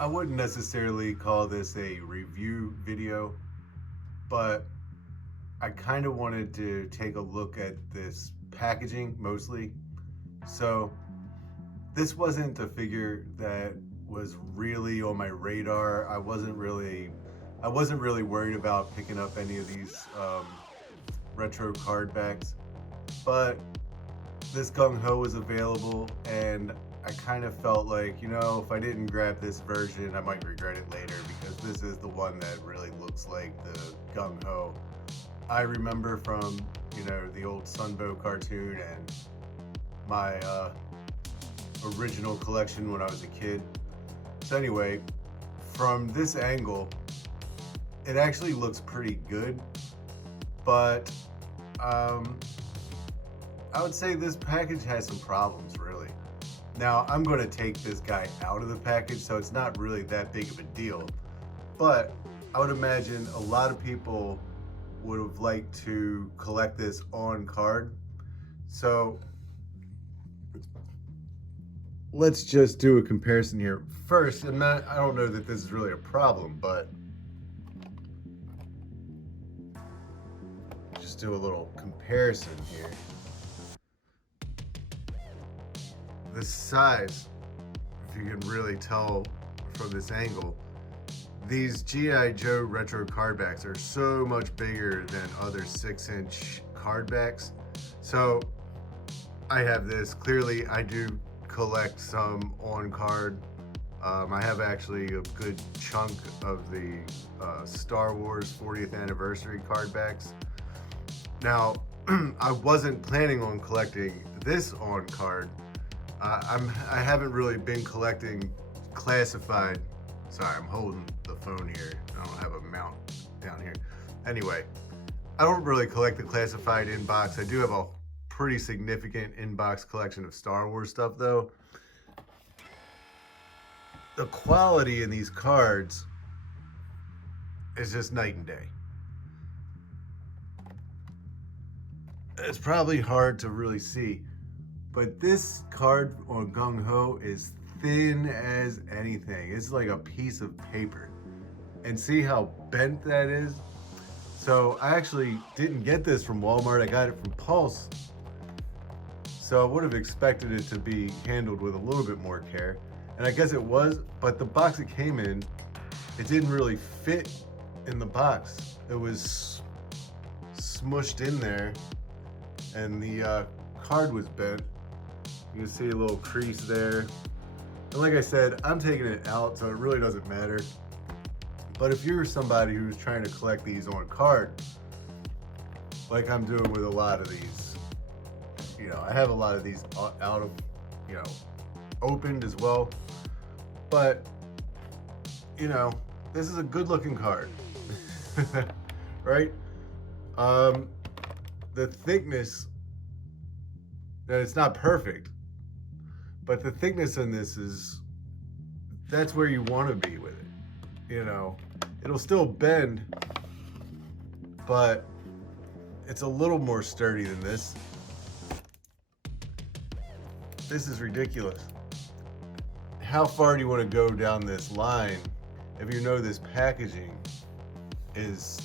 I wouldn't necessarily call this a review video, but I kind of wanted to take a look at this packaging mostly. So, this wasn't a figure that was really on my radar. I wasn't really worried about picking up any of these retro card backs, but this Gung Ho was available, and I kind of felt like, if I didn't grab this version, I might regret it later because this is the one that really looks like the Gung Ho I remember from, the old Sunbow cartoon and my original collection when I was a kid. So, anyway, from this angle, it actually looks pretty good, but um, I would say this package has some problems, really. Now, I'm going to take this guy out of the package, so it's not really that big of a deal. But I would imagine a lot of people would have liked to collect this on card. So let's just do a comparison here. First, I don't know that this is really a problem, but just do a little comparison here. The size, if you can really tell from this angle, these G.I. Joe retro card backs are so much bigger than other 6-inch card backs. So I have this. Clearly, I do collect some on card. I have actually a good chunk of the Star Wars 40th anniversary card backs. Now, I wasn't planning on collecting this on card. I haven't really been collecting classified. Sorry, I'm holding the phone here. I don't have a mount down here. Anyway, I don't really collect the classified inbox. I do have a pretty significant inbox collection of Star Wars stuff, though. The quality in these cards is just night and day. It's probably hard to really see, but this card on Gung Ho is thin as anything. It's like a piece of paper. And see how bent that is? So I actually didn't get this from Walmart. I got it from Pulse. So I would have expected it to be handled with a little bit more care. And I guess it was, but the box it came in, it didn't really fit in the box. It was smushed in there, and the card was bent. You can see a little crease there. And like I said, I'm taking it out, so it really doesn't matter. But if you're somebody who's trying to collect these on card, like I'm doing with a lot of these, I have a lot of these out of, opened as well. But, this is a good looking card, right? The thickness, and it's not perfect, but the thickness in this that's where you want to be with it. It'll still bend, but it's a little more sturdy than this. This is ridiculous. How far do you want to go down this line if you know this packaging is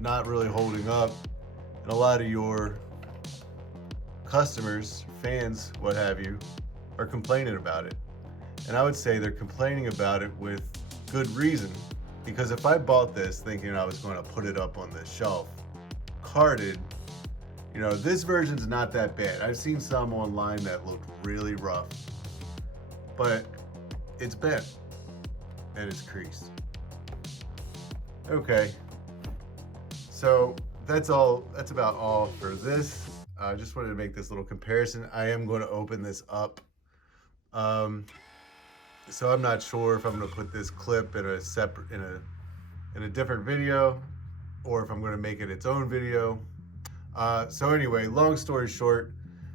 not really holding up, and a lot of your customers, fans, what have you, are complaining about it? And I would say they're complaining about it with good reason, because if I bought this thinking I was going to put it up on the shelf carded, this version's not that bad. I've seen some online that looked really rough, but it's bent and it's creased. Okay, so that's about all for this. I just wanted to make this little comparison. I am going to open this up. So I'm not sure if I'm going to put this clip in a different video, or if I'm going to make it its own video. So anyway, long story short,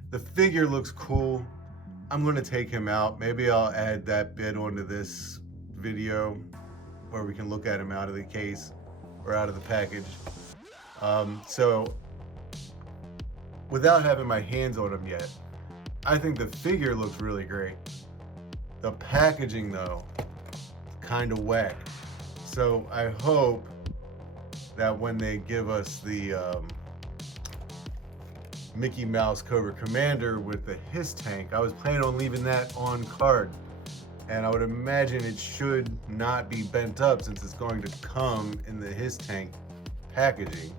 the figure looks cool. I'm going to take him out. Maybe I'll add that bit onto this video where we can look at him out of the case or out of the package. So without having my hands on him yet, I think the figure looks really great. The packaging, though, kind of whack. So I hope that when they give us the Mickey Mouse Cobra Commander with the Hiss tank, I was planning on leaving that on card. And I would imagine it should not be bent up since it's going to come in the Hiss tank packaging.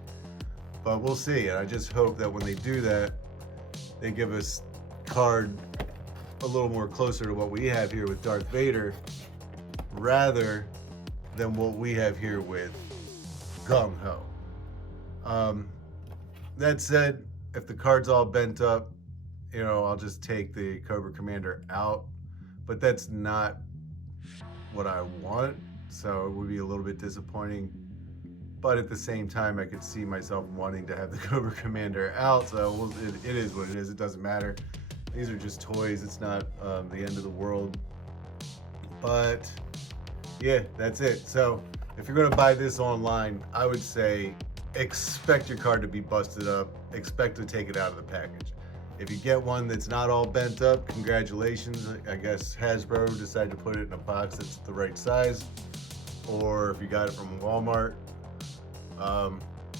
But we'll see. And I just hope that when they do that, they give us card a little more closer to what we have here with Darth Vader, rather than what we have here with Gung-Ho. That said, if the card's all bent up, I'll just take the Cobra Commander out. But that's not what I want, so it would be a little bit disappointing. But at the same time, I could see myself wanting to have the Cobra Commander out, so it is what it is. It doesn't matter. These are just toys. It's not the end of the world. But yeah, that's it. So if you're gonna buy this online, I would say expect your card to be busted up. Expect to take it out of the package. If you get one that's not all bent up, congratulations. I guess Hasbro decided to put it in a box that's the right size. Or if you got it from Walmart,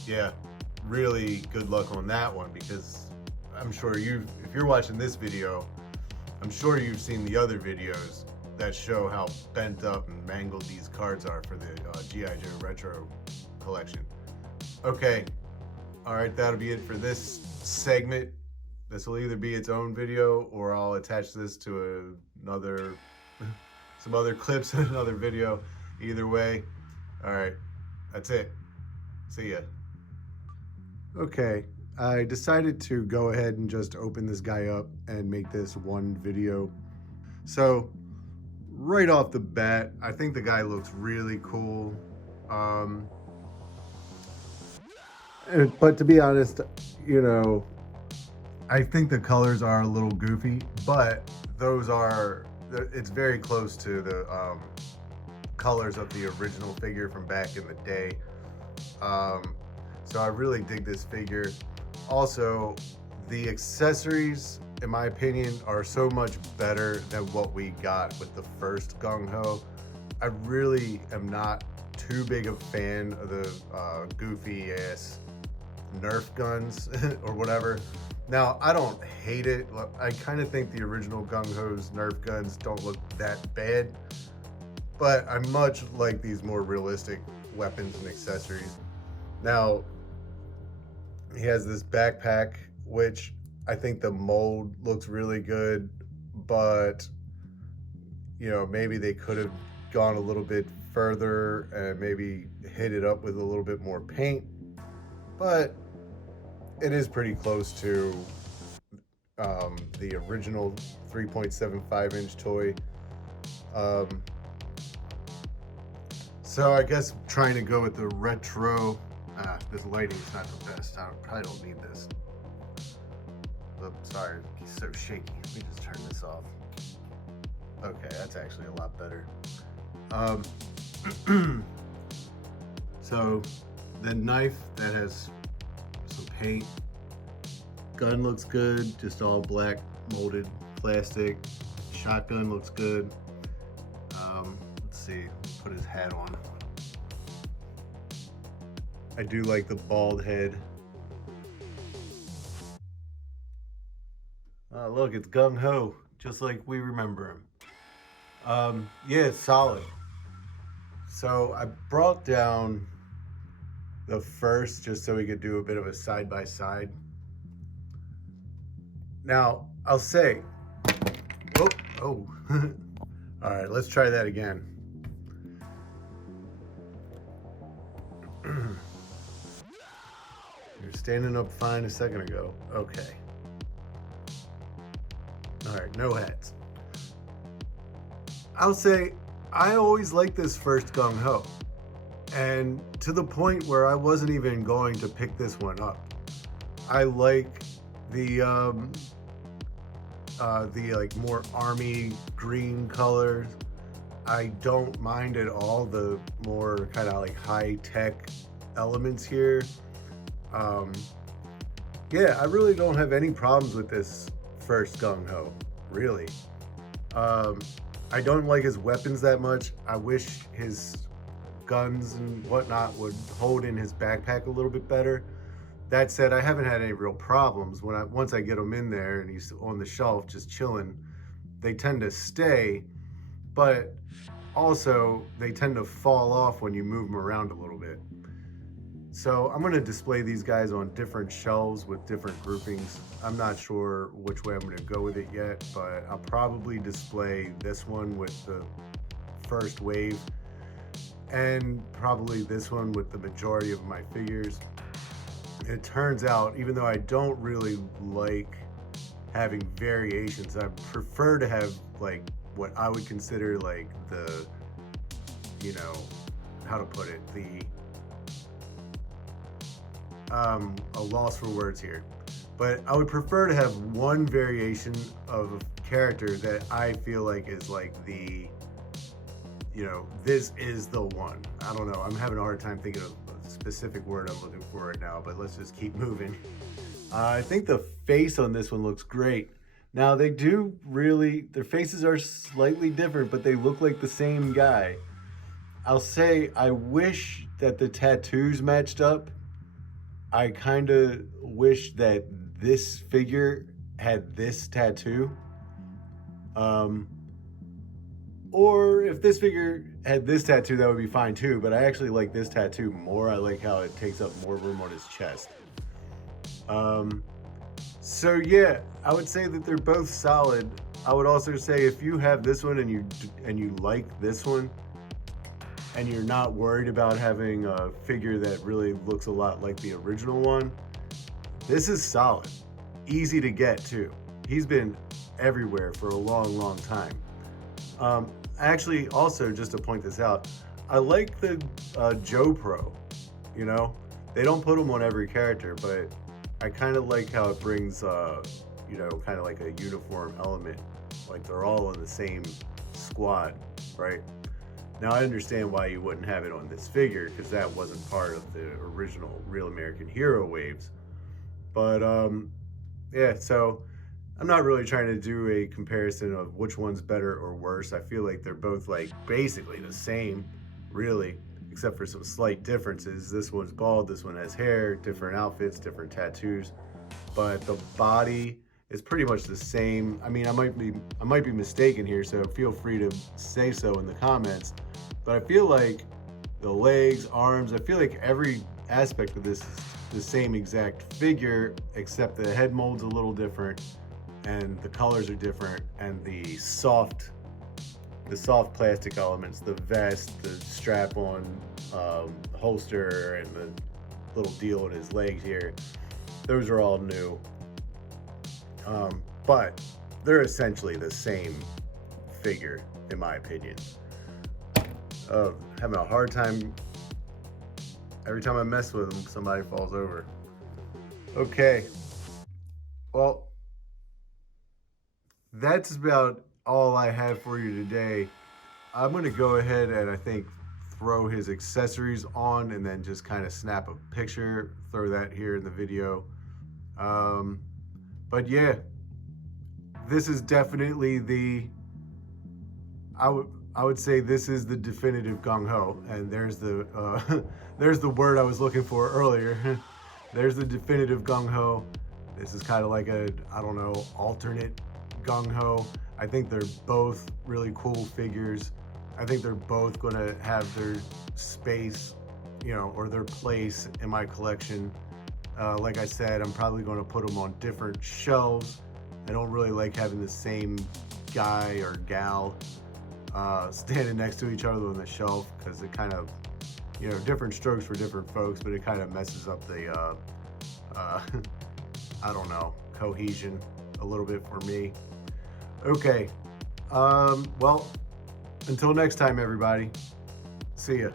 yeah, really good luck on that one, because I'm sure if you're watching this video, I'm sure you've seen the other videos that show how bent up and mangled these cards are for the G.I. Joe Retro collection. Okay, all right, that'll be it for this segment. This will either be its own video, or I'll attach this to some other clips in another video. Either way, all right, that's it. See ya. Okay, I decided to go ahead and just open this guy up and make this one video. So, right off the bat, I think the guy looks really cool. But to be honest, I think the colors are a little goofy, but it's very close to the colors of the original figure from back in the day. So I really dig this figure. Also, the accessories, in my opinion, are so much better than what we got with the first Gung-Ho. I really am not too big a fan of the goofy ass Nerf guns or whatever. Now, I don't hate it. I kind of think the original Gung-Ho's Nerf guns don't look that bad, but I much like these more realistic weapons and accessories. Now, he has this backpack, which I think the mold looks really good, but maybe they could have gone a little bit further and maybe hit it up with a little bit more paint, but it is pretty close to the original 3.75 inch toy. So I guess trying to go with the retro. This lighting is not the best. I probably don't need this. Oh, sorry, it's so shaky. Let me just turn this off. Okay, that's actually a lot better. So the knife that has some paint. Gun looks good, just all black molded plastic. Shotgun looks good. Let's see, put his hat on. I do like the bald head. Look, it's Gung-Ho, just like we remember him. Yeah, it's solid. So I brought down the first just so we could do a bit of a side-by-side. Now, I'll say, oh. All right, let's try that again. You're standing up fine a second ago. Okay. All right, no hats. I'll say, I always liked this first Gung-Ho. And to the point where I wasn't even going to pick this one up. I like the like more army green colors. I don't mind at all the more kind of like high-tech elements here. Yeah, I really don't have any problems with this first Gung-Ho, really. I don't like his weapons that much. I wish his guns and whatnot would hold in his backpack a little bit better. That said, I haven't had any real problems. Once I get him in there and he's on the shelf just chilling, they tend to stay, but also they tend to fall off when you move them around a little bit. So I'm going to display these guys on different shelves with different groupings. I'm not sure which way I'm going to go with it yet, but I'll probably display this one with the first wave and probably this one with the majority of my figures. It turns out, even though I don't really like having variations, I prefer to have like what I would consider like the, you know, how to put it, a loss for words here. But I would prefer to have one variation of a character that I feel like is like the, you know, this is the one. I don't know. I'm having a hard time thinking of a specific word I'm looking for right now, but let's just keep moving. I think the face on this one looks great. Now they do really, their faces are slightly different, but they look like the same guy. I'll say I wish that the tattoos matched up. I kind of wish that this figure had this tattoo. Or if this figure had this tattoo, that would be fine too, but I actually like this tattoo more. I like how it takes up more room on his chest. So yeah, I would say that they're both solid. I would also say if you have this one and you like this one, and you're not worried about having a figure that really looks a lot like the original one, this is solid. Easy to get too. He's been everywhere for a long, long time. Actually, also, just to point this out, I like the Joe Pro, you know? They don't put them on every character, but I kind of like how it brings, you know, kind of like a uniform element. Like they're all in the same squad, right? Now, I understand why you wouldn't have it on this figure, because that wasn't part of the original Real American Hero waves. But, yeah, so I'm not really trying to do a comparison of which one's better or worse. I feel like they're both, like, basically the same, really, except for some slight differences. This one's bald, this one has hair, different outfits, different tattoos. But the body is pretty much the same. I mean, I might be mistaken here, so feel free to say so in the comments. But I feel like the legs, arms, I feel like every aspect of this is the same exact figure, except the head mold's a little different and the colors are different, and the soft plastic elements, the vest, the strap-on holster, and the little deal on his legs here, those are all new. But they're essentially the same figure, in my opinion. Having a hard time. Every time I mess with them, somebody falls over. Okay. Well, that's about all I have for you today. I'm going to go ahead and I think throw his accessories on and then just kind of snap a picture, throw that here in the video. But yeah, this is definitely I would say this is the definitive Gung-Ho, and there's the there's the word I was looking for earlier. There's the definitive Gung-Ho. This is kind of like a, I don't know, alternate Gung-Ho. I think they're both really cool figures. I think they're both going to have their space, you know, or their place in my collection. Like I said, I'm probably going to put them on different shelves. I don't really like having the same guy or gal standing next to each other on the shelf, because it kind of, you know, different strokes for different folks, but it kind of messes up the, I don't know, cohesion a little bit for me. Okay, well, until next time, everybody, see ya.